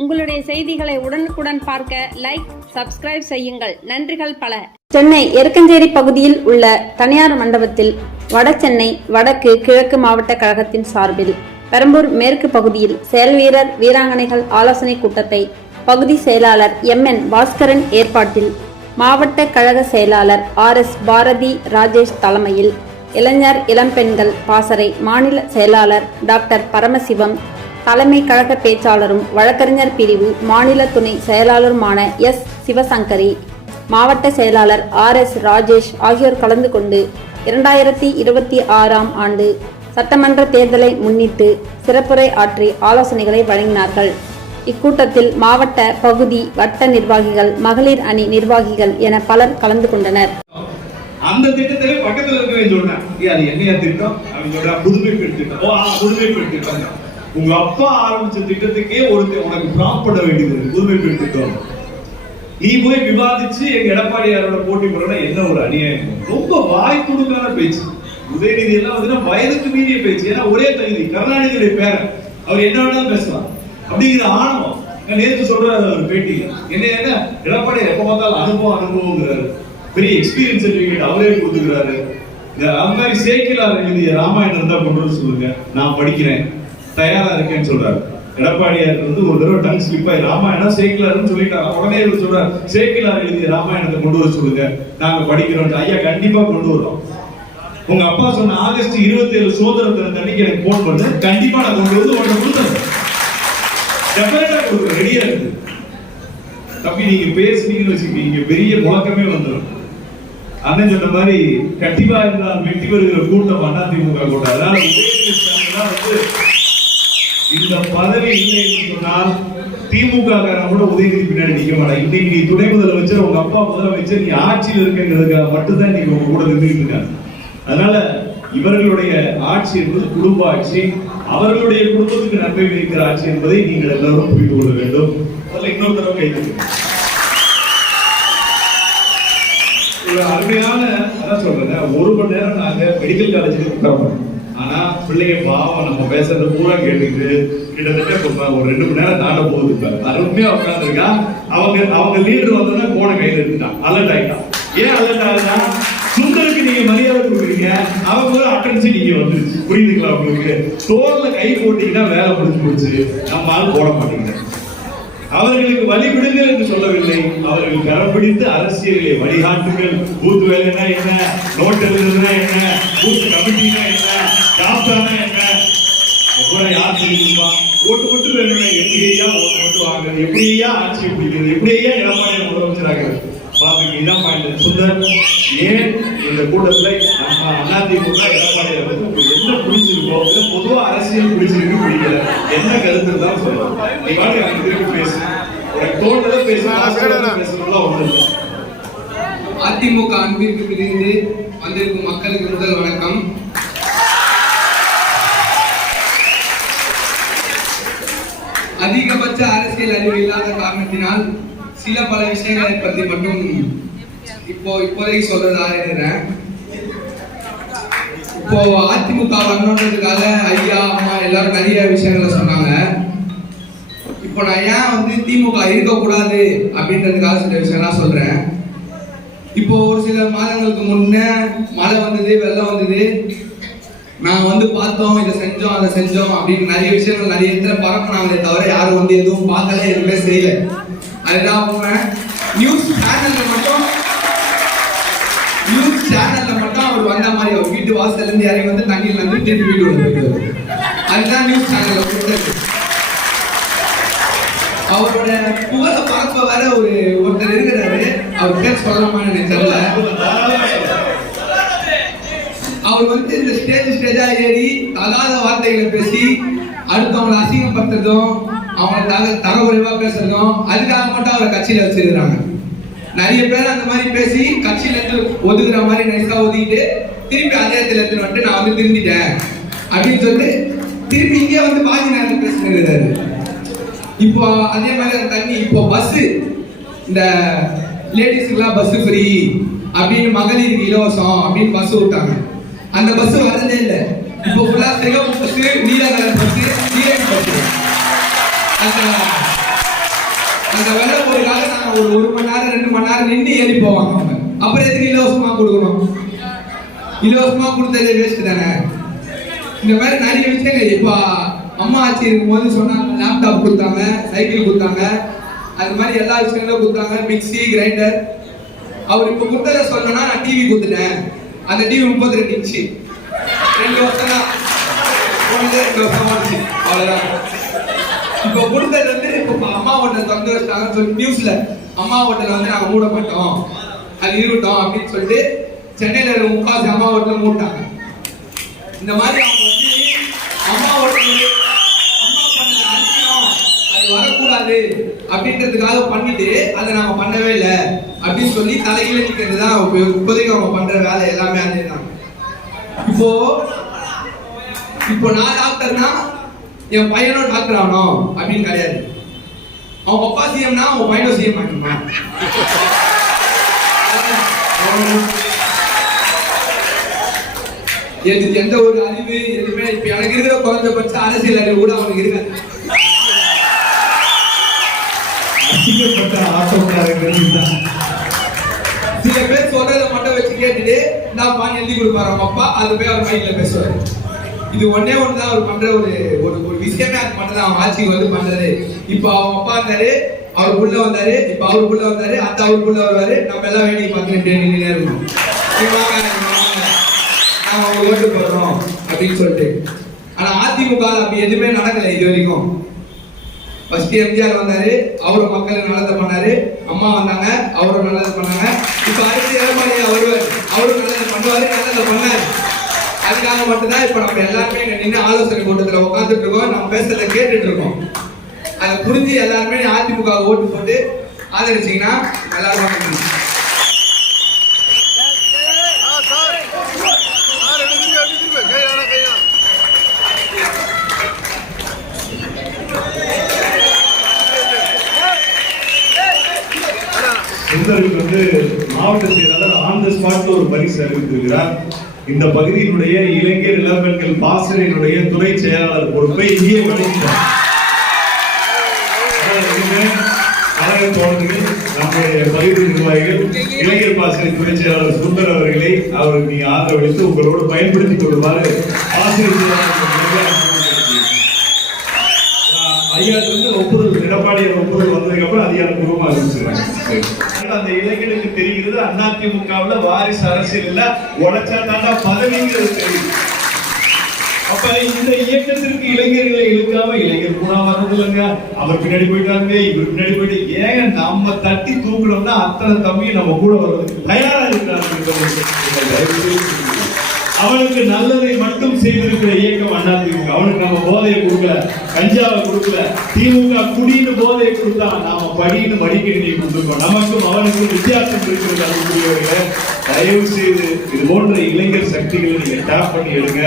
உங்களுடைய செய்திகளை உடனுக்குடன் பார்க்க லைக் சப்ஸ்கிரைப் செய்யுங்கள். நன்றிகள் பல. சென்னை எருக்கஞ்சேரி பகுதியில் உள்ள தனியார் மண்டபத்தில் வடசென்னை வடக்கு கிழக்கு மாவட்ட கழகத்தின் சார்பில் பெரம்பூர் மேற்கு பகுதியில் செயல்வீரர் வீராங்கனைகள் ஆலோசனை கூட்டத்தை பகுதி செயலாளர் எம். என். பாஸ்கரன் ஏற்பாட்டில் மாவட்ட கழக செயலாளர் ஆர். எஸ். பாரதி ராஜேஷ் தலைமையில் இளைஞர் இளம்பெண்கள் பாசறை மாநில செயலாளர் டாக்டர் பரமசிவம் தலைமை கழக பேச்சாளரும் வழக்கறிஞர் பிரிவு மாநில துணை செயலாளருமான எஸ். சிவசங்கரி மாவட்ட செயலாளர் ஆர். எஸ். ராஜேஷ் ஆகியோர் கலந்து கொண்டு இரண்டாயிரத்தி இருபத்தி ஆறாம் ஆண்டு சட்டமன்ற தேர்தலை முன்னிட்டு சிறப்புரை ஆற்றி ஆலோசனைகளை வழங்கினார்கள். இக்கூட்டத்தில் மாவட்ட பகுதி வட்ட நிர்வாகிகள் மகளிர் அணி நிர்வாகிகள் என பலர் கலந்து கொண்டனர். அந்த திட்டத்திலே பக்கத்தில் இருக்கவே சொல்றேன் அது என்னையா திட்டம்? அப்படின்னு சொல்றேன் புதுமை பெண் திட்டம். ஓ புதுமை பெண் திட்டம் உங்க அப்பா ஆரம்பிச்ச திட்டத்துக்கே ஒருத்தர் உனக்கு ப்ராப் பண்ண வேண்டியது புதுமை பெண் திட்டம் நீ போய் விவாதிச்சு எங்க எடப்பாடியாரோட போட்டி போடுறா என்ன ஒரு அநியாயம்? ரொம்ப வாய் கொடுக்காத பேச்சு. உதயநிதி எல்லாம் வந்து வயதுக்கு மீறிய பேச்சு. ஏன்னா ஒரே தகுதி கருணாநிதியுடைய பேரன். அவர் என்ன வேணாலும் பேசலாம். அப்படிங்கிற ஆணவம். நான் நேத்து சொல்றாரு ஒரு பேட்டி என்ன என்ன? எடப்பாடி எப்ப பார்த்தாலும் அனுபவம் அனுபவங்கிறாரு பெரிய எக்ஸ்பீரியன்ஸ் சர்டிபிகேட் அவரே கொடுத்துக்கிறாரு. இந்த அந்த மாதிரி சேக்கிலார் எழுதிய ராமாயணம் தான் கொண்டு சொல்லுங்க. நான் படிக்கிறேன். தயாரா இருக்கேன்னு சொல்றாரு. எடப்பாடியார் வந்து ஒரு தடவை டங் ஸ்லிப் ஆகி ராமாயணம் சேக்கிலார்னு சொல்லிட்டாங்க உடனே இவர் சொல்றாரு சேக்கிலார் எழுதிய ராமாயணத்தை கொண்டு வர சொல்லுங்க. நாங்க படிக்கிறோம் ஐயா கண்டிப்பா கொண்டு வரோம். உங்க அப்பா சொன்ன ஆகஸ்ட் இருபத்தி ஏழு சுதந்திர தின அன்னைக்கு எனக்கு போன் பண்ணு. கண்டிப்பா நான் கொண்டு வந்து உடனே கொடுத்தேன் டெஃபினட்டா கொடுக்குறேன். ரெடியா இருக்கு. தம்பி நீங்க பேசுனீங்கன்னு வச்சுக்கீங்க. பெரிய முழக்கமே வந்துடும் அண்ணன் சொன்ன மாதிரி கண்டிப்பா இருந்தால் வெட்டி வருகிற கூட்டம் அதிமுக கூட்டம். அதனால வந்து இந்த பதவி இல்லை என்று சொன்னால் திமுக கூட உதயநிதி பின்னாடி நிக்க மாட்டான். இன்னைக்கு நீ துணை முதலமைச்சர் உங்க அப்பா முதலமைச்சர் நீ ஆட்சியில் இருக்கிறதுக்காக மட்டும்தான் நீங்க உங்க கூட நின்றுட்டு இருக்காங்க. அதனால இவர்களுடைய ஆட்சி என்பது குடும்ப ஆட்சி. அவர்களுடைய குடும்பத்துக்கு நன்மை விளைக்கிற ஆட்சி என்பதை நீங்கள் எல்லாரும் புரிந்து கொள்ள வேண்டும். அதில் இன்னொரு தடவை கை ஒரு அருமையான அதான் சொல்றேன் ஒரு மணி நேரம் நாங்க மெடிக்கல் காலேஜுக்கு உட்காரோம் ஆனா பிள்ளைங்க பாவம் நம்ம பேசுறது பூரா கேட்டுக்கிட்டு கிட்டத்தட்ட இப்ப ஒரு ரெண்டு மணி நேரம் தாண்ட போகுது இப்ப. அருமையா உட்காந்துருக்கா அவங்க அவங்க லீடர் வந்தோடனே போன கையில எடுத்துட்டான் அலர்ட் ஆயிட்டான் ஏன் அலர்ட் ஆகுதா சுந்தருக்கு நீங்க மரியாதை கொடுக்குறீங்க. அவங்க ஒரு அட்டன்ஷன் நீங்க வந்துருச்சு. புரியுதுங்களா உங்களுக்கு? தோல்ல கை போட்டீங்கன்னா வேலை முடிஞ்சு போச்சு. நம்ம ஆள் போட மாட்டீங்க அவர்களுக்கு வழிவிடுங்கள் என்று சொல்லவில்லை. அவர்கள் கரம் பிடித்து அரசியலை வழிகாட்டுங்கள். பூத் வேலைனா என்ன? நோட்டு எழுதுனா என்ன? பூத் கமிட்டி கூட யார் சொல்லிருப்பா ஓட்டு மட்டும் வேணும்னா எப்படியா ஓட்டு மட்டும் வாங்குறது? எப்படியா ஆட்சி பிடிக்கிறது? எப்படியா எடப்பாடி முதலமைச்சராகிறது பாத்துங்க இதான் பாயிண்ட் சுந்தர் ஏன் இந்த கூட்டத்துல நம்ம அதிமுக எடப்பாடியை வந்து உங்களுக்கு என்ன பிடிச்சிருக்கோ இல்ல பொதுவா அரசியல் பிடிச்சிருக்கு பிடிக்கல என்ன கருத்து இருந்தாலும் சொல்லலாம் நீ பாட்டு எனக்கு திருப்பி பேசு. பேசு ஆசைப்படுறதை பேசணும்லாம் ஒண்ணு அதிமுக அன்பிற்கு பிரிந்து வந்திருக்கும் மக்களுக்கு முதல் வணக்கம். அதிகபட்ச அரசியல் அறிவு இல்லாத காரணத்தினால் சில பல விஷயங்களை பற்றி மட்டும் இப்போ இப்போதைக்கு சொல்றதா இருக்கிறேன் இப்போ அதிமுக வரணுன்றதுக்காக ஐயா அம்மா எல்லாரும் நிறைய விஷயங்களை சொன்னாங்க. இப்போ நான் ஏன் வந்து திமுக இருக்கக்கூடாது அப்படின்றதுக்காக சில விஷயம்லாம் சொல்றேன். இப்போ ஒரு சில மாதங்களுக்கு முன்ன மழை வந்தது வெள்ளம் வந்தது. நான் வந்து பார்த்தோம் இதை செஞ்சோம் அதை செஞ்சோம் அப்படின்னு நிறைய விஷயங்கள் நிறைய இடத்துல பரப்புனாங்களே தவிர யாரும் வந்து எதுவும் பார்க்கல எதுவுமே செய்யல. அதுதான் உண்மை. நியூஸ் சேனல்ல மட்டும் நியூஸ் சேனல்ல மட்டும் அவர் வந்த மாதிரி அவர் வீட்டு வாசல்ல இருந்து இறங்கி வந்து தண்ணியில் வந்து திருப்பி வீடு வந்து அதுதான் நியூஸ் சேனல்ல கொடுத்தது. அவரோட புகழை பார்க்க வர ஒரு ஒருத்தர் இருக்கிறாரு. அவர் பேர் சொல்லலாமா எனக்கு தெரியல. அவர் வந்து இந்த ஸ்டேஜ் ஸ்டேஜா ஏறி தகாத வார்த்தைகளை பேசி அடுத்தவங்களை அசிங்கப்படுத்துறதும் அவங்களை தக தகவலிவா பேசுறதும் அதுக்காக மட்டும் அவரை கட்சியில வச்சிருக்கிறாங்க. நிறைய பேர் அந்த மாதிரி பேசி கட்சியில இருந்து ஒதுக்குற மாதிரி நைஸா ஒதுக்கிட்டு திருப்பி அதே இடத்துல எடுத்துட்டு வந்துட்டு நான் வந்து திருந்திட்டேன் அப்படின்னு சொல்லிட்டு திருப்பி இங்கே வந்து பாதி நேரம் பேசினுறாரு இப்போ அதே மாதிரி அந்த தண்ணி இப்போ பஸ் இந்த லேடிஸுக்குலாம் பஸ் ஃப்ரீ அப்படின்னு மகளிருக்கு இலவசம் அப்படின்னு பஸ் விட்டாங்க. அந்த பஸ் வரதே இல்லை. இப்போ ஃபுல்லா சிகப்பு பஸ் நீல கலர் பஸ் நீல பஸ் அந்த அந்த வெள்ளப்போருக்காக நாங்க ஒரு ஒரு மணி நேரம் ரெண்டு மணி நேரம் நின்று ஏறி போவாங்க அவங்க அப்புறம் எதுக்கு இலவசமா கொடுக்கணும்? இலவசமா கொடுத்ததே வேஸ்ட் தானே? இந்த மாதிரி நிறைய விஷயங்கள். இப்போ அம்மா ஆட்சி இருக்கும்போது சொன்னாங்க லேப்டாப் கொடுத்தாங்க சைக்கிள் கொடுத்தாங்க. அது மாதிரி எல்லா விஷயங்களும் கொடுத்தாங்க. மிக்ஸி கிரைண்டர் அவர் இப்போ கொடுத்ததை சொல்லணும்னா நான் டிவி கொடுத்துட்டேன். அந்த டிவி முப்பத்தி ரெண்டு இன்ச்சு ரெண்டு வருஷம் தான் போனதே ரெண்டு வருஷம் ஆச்சு அவ்வளோதான் இப்போ கொடுத்தது வந்து இப்போ அம்மா ஹோட்டல் திறந்து வச்சிட்டாங்கன்னு சொல்லி நியூஸ்ல அம்மா ஹோட்டல் வந்து நாங்க மூட மாட்டோம் அது இருக்கட்டும் அப்படின்னு சொல்லிட்டு சென்னையில இருக்க முக்காசி அம்மா ஹோட்டல் மூட்டாங்க. இந்த மாதிரி அவங்க வந்து அம்மா ஹோட்டல் அம்மா பண்ண அது வரக்கூடாது அப்படின்றதுக்காக பண்ணிட்டு அதை நாம பண்ணவே இல்லை. அப்படின்னு சொல்லி தலையில நிக்கிறது தான் இப்ப- இப்போதைக்கு அவங்க பண்ற வேலை எல்லாமே அதே தான் இப்போ இப்போ நான் டாக்டர்னா என் பையனும் டாக்டர் ஆகணும் அப்படின்னு கிடையாது. அவன் அப்பா சிஎம்னா அவன் பையனும் சிஎம் ஆகிடுமா எனக்கு எந்த ஒரு அறிவு எதுவுமே இப்ப எனக்கு இருக்கிற குறைஞ்சபட்ச அரசியல் அறிவு கூட அவனுக்கு இருக்காது அசிங்கப்பட்ட ஆட்டோக்காரர்கள் கேட்டுட்டு நான் பான் எழுதி கொடுப்பாரு அவங்க அப்பா? அது போய் அவர் மைண்ட்ல பேசுவாரு. இது ஒன்னே ஒன்று தான் அவர் பண்ற ஒரு ஒரு ஒரு விஷயமே அது பண்றது அவன் ஆட்சிக்கு வந்து பண்றது இப்போ அவங்க அப்பா இருந்தாரு அவர் உள்ள வந்தாரு இப்ப அவர் உள்ள வந்தாரு அத்தை அவருக்குள்ள வருவாரு நம்ம எல்லாம் வேடிக்கை பார்த்துட்டு நின்று இருக்கணும் நாங்க அவங்க ஓட்டு போடுறோம் அப்படின்னு சொல்லிட்டு. ஆனா அதிமுக அப்படி எதுவுமே நடக்கல இது வரைக்கும். ஃபர்ஸ்ட் எம்ஜிஆர் வந்தாரு அவரும் மக்கள் நல்லதை பண்ணாரு அம்மா வந்தாங்க அவரும் நல்லது பண்ணாங்க. இப்ப அடுத்து எடப்பாடி வருவார் பண்ணுவாரு நல்லதை பண்ணாரு அதுக்காக மட்டும்தான் இப்ப நம்ம எல்லாருமே இங்க நின்று ஆலோசனை கூட்டத்தில் உட்காந்துட்டு இருக்கோம். நம்ம பேசுறத கேட்டுட்டு இருக்கோம். அதை புரிஞ்சு எல்லாருமே அதிமுக ஓட்டு போட்டு ஆதரிச்சீங்கன்னா எல்லாரும் வாங்க. சுந்தருக்கு வந்து மாவட்ட செயலாளர் ஆன் த ஸ்பாட் ஒரு பரிசு அறிவித்திருக்கிறார் இந்த பகுதியினுடைய இளைஞர் இளம்பெண்கள் பாசறையினுடைய துறை செயலாளர் பொறுப்பை இங்கே வழங்கினார் கழக தோழர்கள் நம்முடைய பகுதி நிர்வாகிகள் இளைஞர் பாசறை துறை செயலாளர் சுந்தர் அவர்களை அவருக்கு நீங்க ஆதரவளித்து உங்களோடு பயன்படுத்திக் கொள்ளுமாறு ஆசிரியர் செயலாளர் ஐயா வந்து ஒப்புதல் எடப்பாடியார் ஒப்புதல் வந்ததுக்கு அப்புறம் அதிகாரப்பூர்வமா அறிவிச்சிருக்காங்க அந்த இளைஞனுக்கு தெரிகிறது அதிமுகவுல வாரிசு அரசியல் இல்ல உழைச்சா தாண்டா பதவிங்கிறது தெரியும் அப்ப இந்த இயக்கத்திற்கு இளைஞர்களை இழுக்காம இளைஞர் கூட வர்றது இல்லைங்க. அவர் பின்னாடி போயிட்டாங்க இவர் பின்னாடி போயிட்டு ஏங்க நம்ம தட்டி தூக்கணும்னா அத்தனை தம்பி நம்ம கூட வர்றதுக்கு தயாரா இருக்கிறாங்க அவனுக்கு நல்லதை மட்டும் செய்திருக்கிற இயக்கம் அதிமுக நம்ம போதையை கொடுக்கல கஞ்சாவை கொடுக்கல திமுக குடின்னு போதையை கொடுத்தா நாம படின்னு மடிக்கணியை கொடுத்துருக்கோம். நமக்கும் அவனுக்கும் வித்தியாசம் இருக்கிறது அதுக்குரியவர்களே தயவு செய்து இது போன்ற இளைஞர் சக்திகளை நீங்க டேப் பண்ணி எடுங்க.